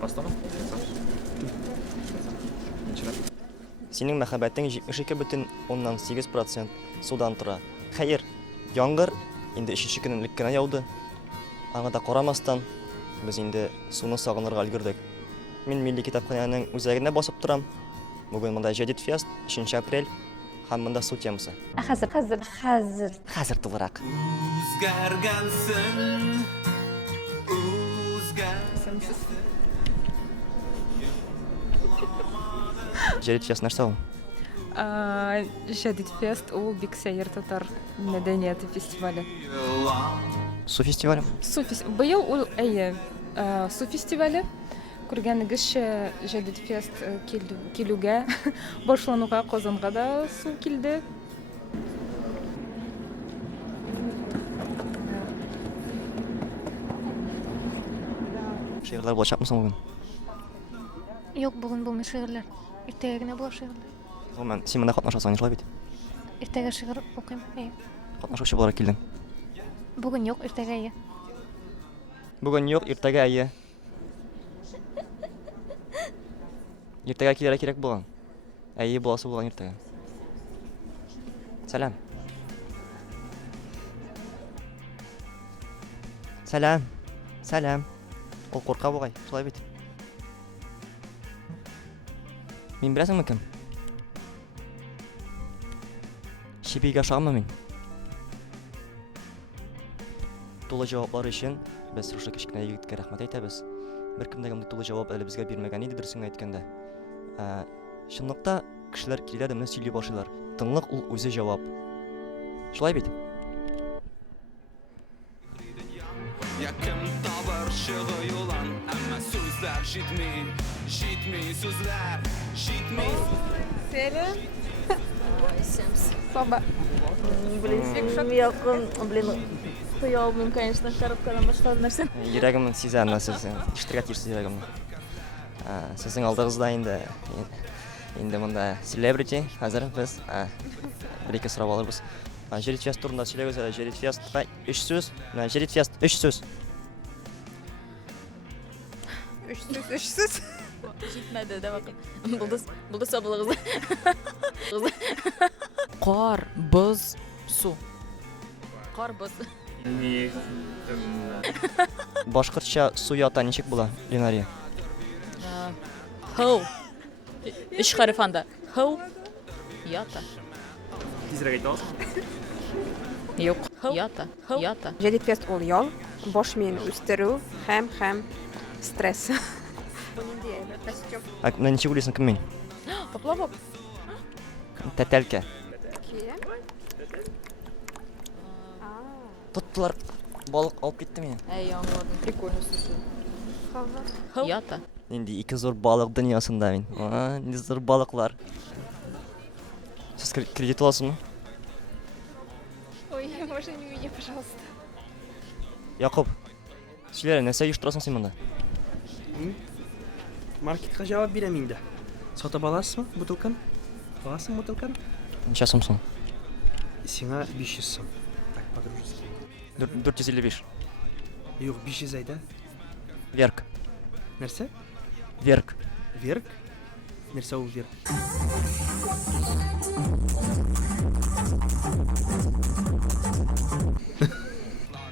Бастама? Синең мәхәббәтең 72,8% судан тора. Хәер, яңгыр инде 3нче көннән элек кенә яуды. Аңа да карамастан, без инде суны сагынырга өлгердек. Мин Милли китапханәнең үзәгенә басып торам. Бүген монда Җәдид фест, 3 апрель, һәм монда су темасы. Хәзер тулырак. Үзгәргәнсең, Җәдид фест нәрсә ул? Җәдид фест ул бик сәер татар мәдәнияте фестивале. Су фестивале. Быел ул су фестивале. Күргәнегезчә, Җәдид фест килүгә, башлануга Казанга да су килде. Шигырьләр булачакмы бүген? Юк, бүген булмый шигырьләр. Иртәгә генә була шигырьләр. Гомумән, син монда катнашасың, шулай бит? Иртәгә шигырь укыйм. Катнашучы буларак килдең. Бүген юк, иртәгә. Бүген юк, иртәгә әйе. Иртәгә килергә кирәк булган. Әйе буласы булган иртәгә. Сәлам. Сәлам. Ул курка бугай, шулай бит. Мин беләсеңме кем? Шипигә шамы мин. Тулы җаваплар өчен без шушы кичкенә егеткә рәхмәт әйтәбез. Беркем дә тулы җавап әле безгә бирмәгән иде дөресен әйткәндә. Чынлыкта кешеләр килә дә менә сөйли башлыйлар. Тынлык ул үзе җавап. Шулай бит? яким табыр чыгы юлан, әмма сүзләр җитми сүзләр, җитми. Сәлам. Хуёвым, конечно, коробкадан башка нәрсә. Йөрәгемне сизәм, сез ишетергә тиешсез йөрәгемне. Сезнең алдыгызда инде монда селебрити, хәзер без бер-ике сорап алырбыз. Җәдид фест турында сөйләгез, Җәдид фестка 3 сүз. Җәдид фест 3 сүз. 3 сүз. Җитмәде дә вакыт. Булды сабылыгыз. Кар, боз, су. Кар боз. Башкортча су ята ничек була, Ленария? Хау. 3 хәреф анда. Хау. Ята. Тизрәк әйтә аласың? Юк. Ята. Җәдид фест ул ял, баш миен үстерү һәм стресс. Менә ничек уйлыйсың, кем мин? Поплавок. Тәтәлкә. Тоттылар, балык алып китте мине. Аңладым. Прикольно слушай. Ята. Нинди ике зур балык дөньясында мин. Нинди зур балыклар. Сез кредит аласызмы? Ой, можно не меня, пожалуйста. Якуб, сөйлә, нәрсә оештырасың син монда? Маркетка җавап бирәм инде. Сатып аласызмы бутылканы? Аласың бутылканы? Ничә сум соң? Сиңа 500 сум. Так, по-дружески. 455. Юк, 500 әйдә. Верк. Нәрсә? Верк. Верк? Нәрсә ул верк?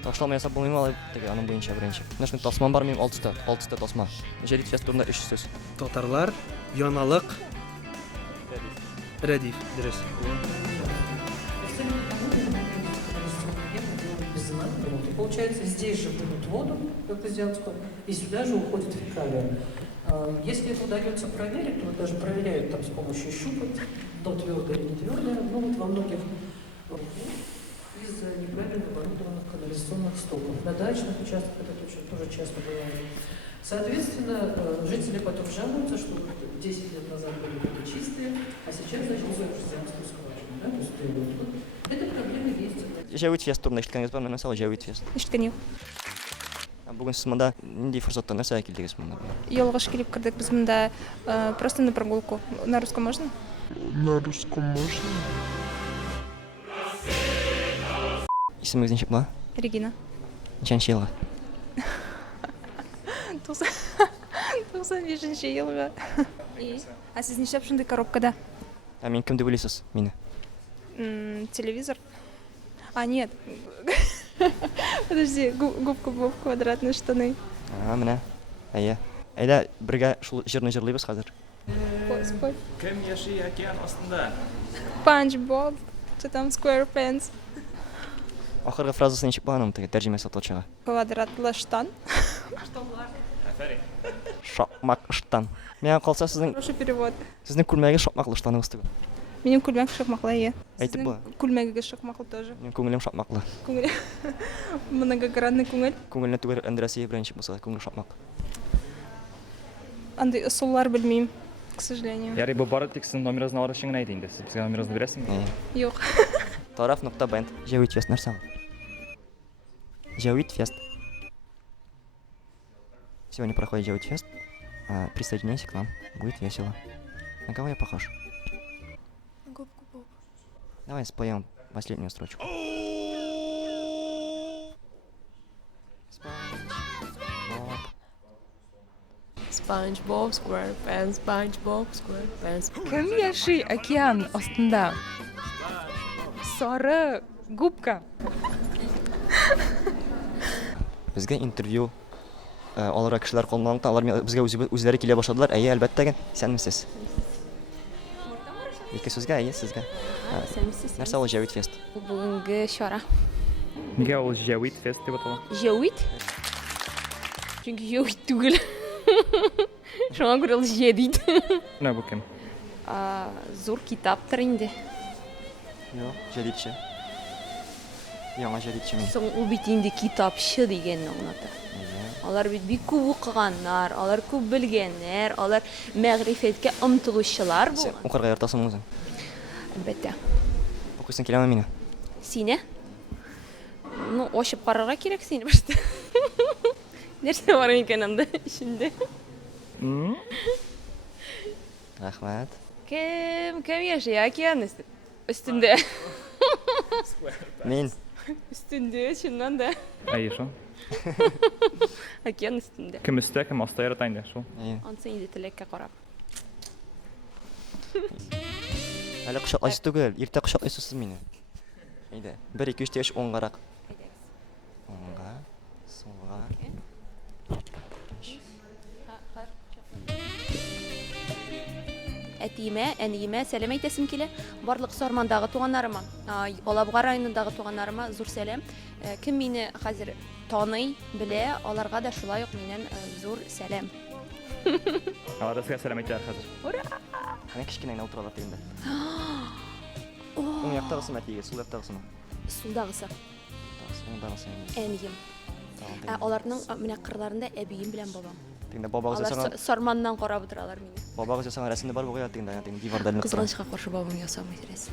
Ташлама ясап булмыймы алай? Теге аның буенча беренче. Нәрсә тасмам бар минем 6 тасма. Җәдид фест турында 3 сүз. Татарлар, яналык, Рәдиф, дөрес. Получается, здесь же берут воду артезианскую, и сюда же уходит фекалия. Если это удается проверить, то даже проверяют там с помощью щупок, то твердое или не твердое. Ну вот во многих из-за неправильно оборудованных канализационных стоков. На дачных участках это тоже часто бывает. Соответственно, жители потом жалуются, что 10 лет назад были воды чистые, а сейчас зашли в артезианскую скважину. Да? То есть вот эта проблема есть. Җәдид фест турында ишеткәнгез бармы? Нәрсә ул Җәдид фест? Ишеткән юк. Бүген сез монда нинди форсатта нәрсәгә килдегез монда? Ялгыш килеп кирдек без монда просто на прогулку. На русском можно? Исемегез ничек була? Регина. Ничәнче елгы? 95-ші жылғы. А сіз нешеп шындай коробкада? А мен кім деп ойлайсыз мені? Телевизор? А, нет. Подожди, губка Боб, квадратные штаны. Міне. Әйе. Әйда бірге шул жерні жырлайбыз қазір. Спой. Кім яши океан астында? Панч Боб, что там SquarePants. Ақырғы фразасын нешік бағаным тегі тәржімесі атылшыға. Квадратлы штан. Шапмақштан. Мен қалса сіздің Хороший перевод. күлмәге шапмақлы штаныңыз түгіл. Менің күлмәк шақмақлы, е. Әйтіп ба? Күлмәгіге шақмақлы тоже. Мен көңілім шапмақлы. Күңіл. Многогранный күңіл. Көңіліне түгел Андресия бірінші болса, көңіл шапмақ. Андай ұсулар білмеймін, к сожалению. Яри, бұл бары тек сіздің номеріңіздің алары шыңын айтайын де. Сіз бізге номеріңізді бересің? Жоқ. Тарaf.бенд. Жауит фест нәрсе ал. Жауит фест. Сегодня проходит Жауит фест. Присоединяйся к нам. Будет весело. На кого я похож? Губку Боб. Давай споем последнюю строчку. SpongeBob SquarePants, SpongeBob SquarePants. Кім яши океан астында? Сары губка. Бізге интервью алырга кешеләр калмаган, алар безгә үзләре килә башладылар. Әйе, әлбәттә, сәнмесез. Ике сүзгә, әйе, сезгә. Нәрсә ул Жауит фест? Бүгінгі шара. Неге ол Жауит фест деп атала? Жауит? Çünkü Жауит түгел. Шуңа күрә ул Жедит. Менә бу кем? Зур китаптыр инде. Юк, Жадитче. Яңа Жадитче мен. Соң ул бит инде китапчы дигәнне аңлата. Алар бит бик күп укыганнар, алар күп белгәннәр, алар мәгърифәткә омтылучылар Сен булган. укырга яратасың үзең. Әлбәттә. Укыйсың киләме мине? Сине? Ну, ачып карарга кирәк сине башта. Нәрсә бар икән анда içinde? Рәхмәт. Кем яши океан өстендә? Мин. Өстендә, чыннан да. Әйе, шо. Океан өстендә. Кем өстә, кем аста ярата инде, шо. Ансы инде телеккә карап. Әле кочаклайсыз түгел, иртә кочаклайсыз мине. Әйдә, 1 2 3 теш оңгарак. Оңга, солга. Әтимә, әниемә сәлам әйтәсем килә. Барлык Сармандагы туганнарыма, Алабуга районындагы туганнарыма зур сәлам. Кем мине хәзер таный, белә, аларга да шулай ук миннән зур сәлам. Алар да сезгә сәлам әйтәләр хәзер. Ура! Хәнә кичкенә генә утыралар тегендә. Уң яктагысы мәтиге, сул яктагысымы? Сулдагысы. Уңдагысы. Әнием. Аларның менә кырларында әбием белән бабам. Тегендә бабагыз ясаган, Алар Сарманнан карап утыралар мине. бабагыз ясаган рәсемне бар бугай тегендә, диварда илеп тора. Кызганычка каршы бабам ясамый рәсем.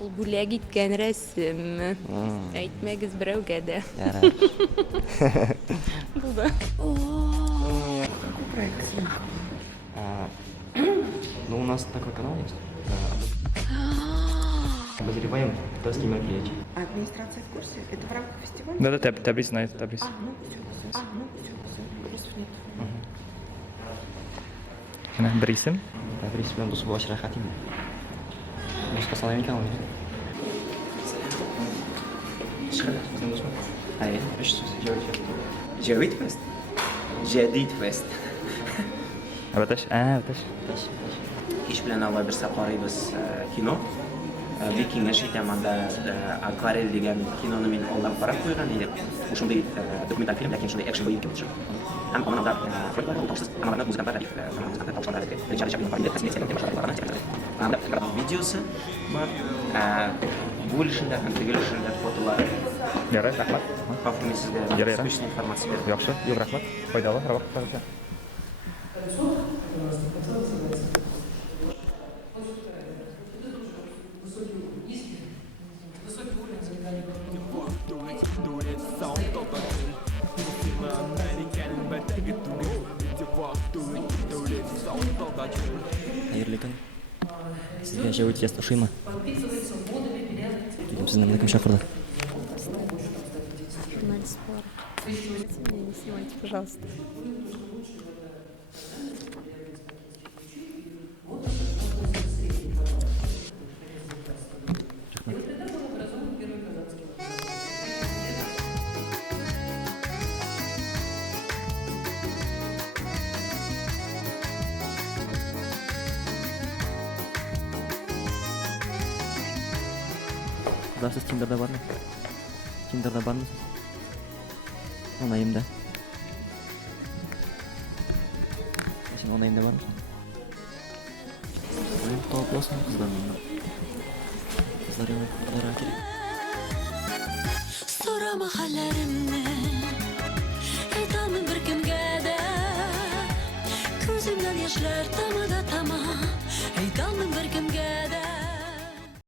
Ул бүләк иткән рәсем. Әйтмәгез берәүгә дә. Ярар. Булды. Ну, у нас такой канал есть. Обозреваем татарские мероприятия. Администрация в курсе? Это в рамках фестиваля? Да, Тәбриз знает, Тәбриз. Вопросов нет. Менә бер исем. Тәбриз белән дус булачак рәхәт инде. Бушка салам икән ул. Әйе, эш сүз Жауит фест. Жадид фест. Әбәтәш, әбәтәш. Кич белән алла берсе карыйбыз кино. Бик киңәш итәм анда Акварель дигән киноны мин алдан карап куйган идем. Ул шундый документаль фильм, ләкин шундый экшн боевик кебек төшә. Һәм анда фольклор утырсыз, анда музыкантлар диф, музыкантлар тавышлар диф. Ричард Чаплин фамилия тәсмият темашларына тикәләр. Анда видеосы бар. Бүлешендә һәм тегелешендә фотолар. Ярый, рәхмәт. Пафумы сезгә Ярый, спешная информация бирде. Яхшы, юк, рәхмәт. Файдалы, рәхмәт. Хәерле көн. Сезгә Жауит фест ошыймы? Сезне менә кем чакырды? Журналист бар. Не снимайте, пожалуйста. Kızlar siz Tinder'da var mı? Tinder'da var mısınız? Onayımda. Sen onayımda var mısın? Oyun toplasın kızlar bunlar. Kızlar yana kızlar gerek. Sorama hallerimni aytaman bir kimgada ko'zimdan yoshlar tamada tama aytaman bir kimgada